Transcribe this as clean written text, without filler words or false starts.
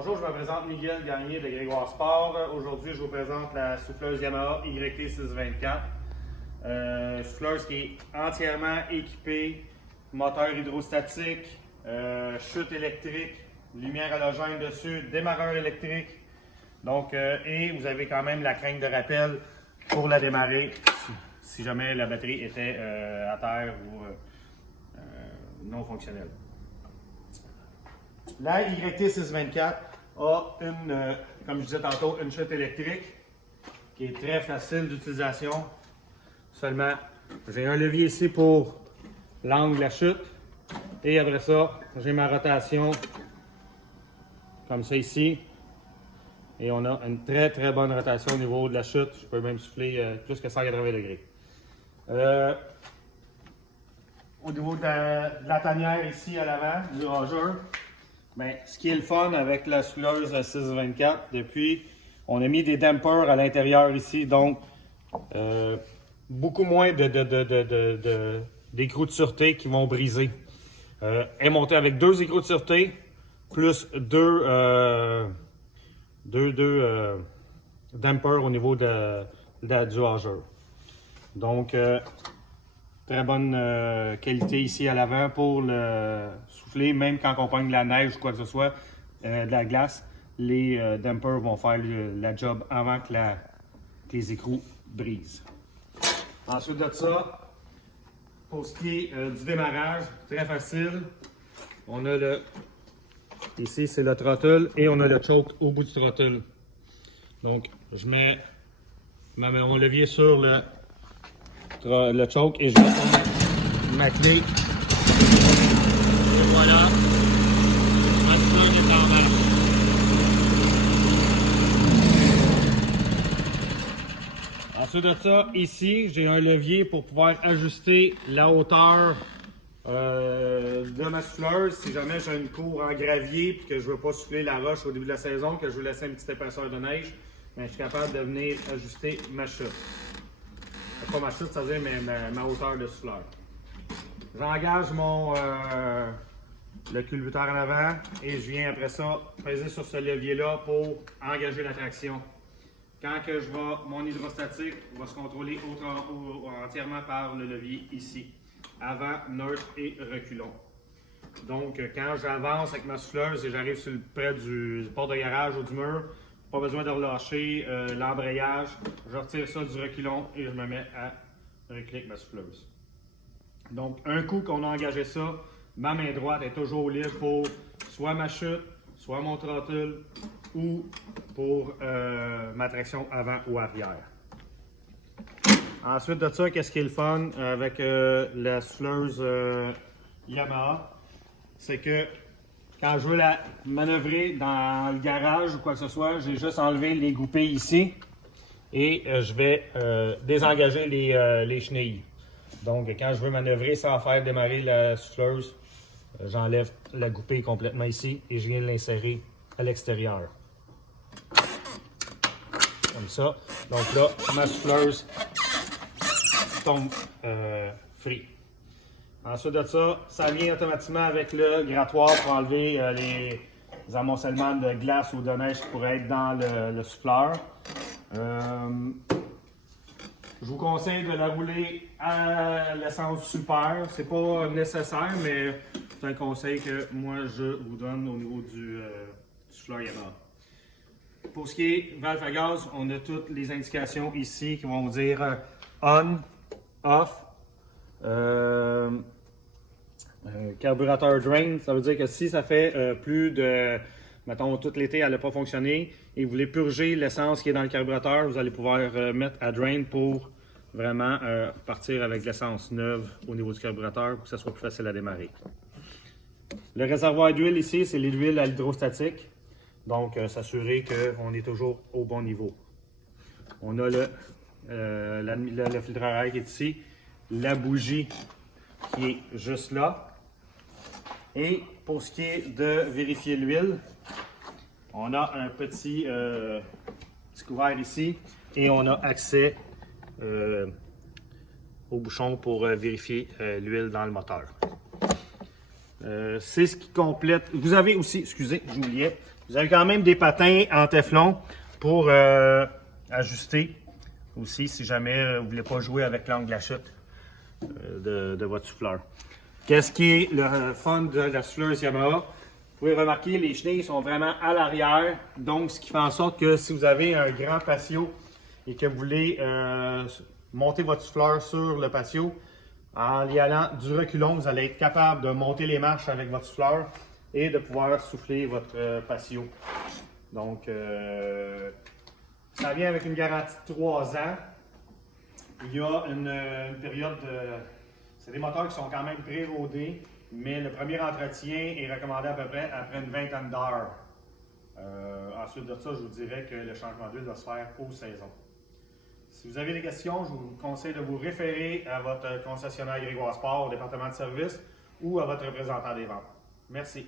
Bonjour, je me présente Miguel Gagné de Grégoire Sport. Aujourd'hui, je vous présente la souffleuse Yamaha YT624. Souffleuse qui est entièrement équipée, moteur hydrostatique, chute électrique, lumière halogène dessus, démarreur électrique. Donc, et vous avez quand même la cranque de rappel pour la démarrer si jamais la batterie était à terre ou non fonctionnelle. La YT624 a comme je disais tantôt, une chute électrique qui est très facile d'utilisation. Seulement, j'ai un levier ici pour l'angle de la chute. Et après ça, j'ai ma rotation comme ça ici. Et on a une très bonne rotation au niveau de la chute. Je peux même souffler plus que 180 degrés. Au niveau de la tanière ici à l'avant, du rageur, ben, ce qui est le fun avec la souffleuse 624, depuis, on a mis des dampers à l'intérieur ici, donc beaucoup moins d'écrous de sûreté qui vont briser. Elle est montée avec 2 écrous de sûreté, plus deux dampers au niveau du rageur. Donc, très bonne qualité ici à l'avant pour le souffler, même quand on pogne de la neige ou quoi que ce soit, de la glace, les dampers vont faire la job avant que les écrous brisent. Ensuite de ça, pour ce qui est du démarrage, très facile, on a ici c'est le throttle et on a le choke au bout du throttle. Donc je mets mon levier sur le choke et je mets ma clé. Et voilà, ma souffleuse est en marche. Ensuite de ça, ici, j'ai un levier pour pouvoir ajuster la hauteur de ma souffleuse. Si jamais j'ai une cour en gravier et que je ne veux pas souffler la roche au début de la saison, que je veux laisser une petite épaisseur de neige, bien, je suis capable de venir ajuster ma chute. Pas ma chute, c'est-à-dire ma hauteur de souffleur. J'engage le culbuteur en avant et je viens après ça peser sur ce levier-là pour engager la traction. Quand que mon hydrostatique va se contrôler entièrement par le levier ici. Avant, neutre et reculons. Donc, quand j'avance avec ma souffleuse et j'arrive près du porte de garage ou du mur, pas besoin de relâcher l'embrayage. Je retire ça du reculon et je me mets à reculer avec ma souffleuse. Donc, un coup qu'on a engagé ça, ma main droite est toujours libre pour soit ma chute, soit mon throttle ou pour ma traction avant ou arrière. Ensuite de ça, qu'est-ce qui est le fun avec la souffleuse Yamaha, c'est que quand je veux la manœuvrer dans le garage ou quoi que ce soit, j'ai juste enlevé les goupilles ici et je vais désengager les chenilles. Donc, quand je veux manœuvrer sans faire démarrer la souffleuse, j'enlève la goupille complètement ici et je viens l'insérer à l'extérieur. Comme ça. Donc là, ma souffleuse tombe free. Ensuite de ça, ça vient automatiquement avec le grattoir pour enlever les amoncellements de glace ou de neige qui pourraient être dans le souffleur. Je vous conseille de la rouler à l'essence super. C'est pas nécessaire, mais c'est un conseil que moi je vous donne au niveau du souffleur Yamaha. Pour ce qui est valve à gaz, on a toutes les indications ici qui vont dire on, off. Carburateur drain, ça veut dire que si ça fait plus de, mettons, tout l'été, elle n'a pas fonctionné et vous voulez purger l'essence qui est dans le carburateur, vous allez pouvoir mettre à drain pour vraiment partir avec l'essence neuve au niveau du carburateur pour que ça soit plus facile à démarrer. Le réservoir d'huile ici, c'est l'huile à l'hydrostatique, donc s'assurer qu'on est toujours au bon niveau. On a le filtreur à air qui est ici, la bougie qui est juste là. Et pour ce qui est de vérifier l'huile, on a un petit couvert ici et on a accès au bouchon pour vérifier l'huile dans le moteur. C'est ce qui complète. Vous avez aussi, excusez, j'oubliais, Vous avez quand même des patins en téflon pour ajuster aussi si jamais vous ne voulez pas jouer avec l'angle de la chute de votre souffleur. Qu'est-ce qui est le fun de la souffleuse Yamaha? Vous pouvez remarquer, les chenilles sont vraiment à l'arrière, donc ce qui fait en sorte que si vous avez un grand patio et que vous voulez monter votre souffleur sur le patio, en y allant du reculon, vous allez être capable de monter les marches avec votre souffleur et de pouvoir souffler votre patio. Donc, ça vient avec une garantie de 3 ans. Il y a une période de... C'est des moteurs qui sont quand même pré-rodés, mais le premier entretien est recommandé à peu près après une vingtaine d'heures. Ensuite de ça, je vous dirais que le changement d'huile va se faire aux saisons. Si vous avez des questions, je vous conseille de vous référer à votre concessionnaire Grégoire Sport au département de service ou à votre représentant des ventes. Merci.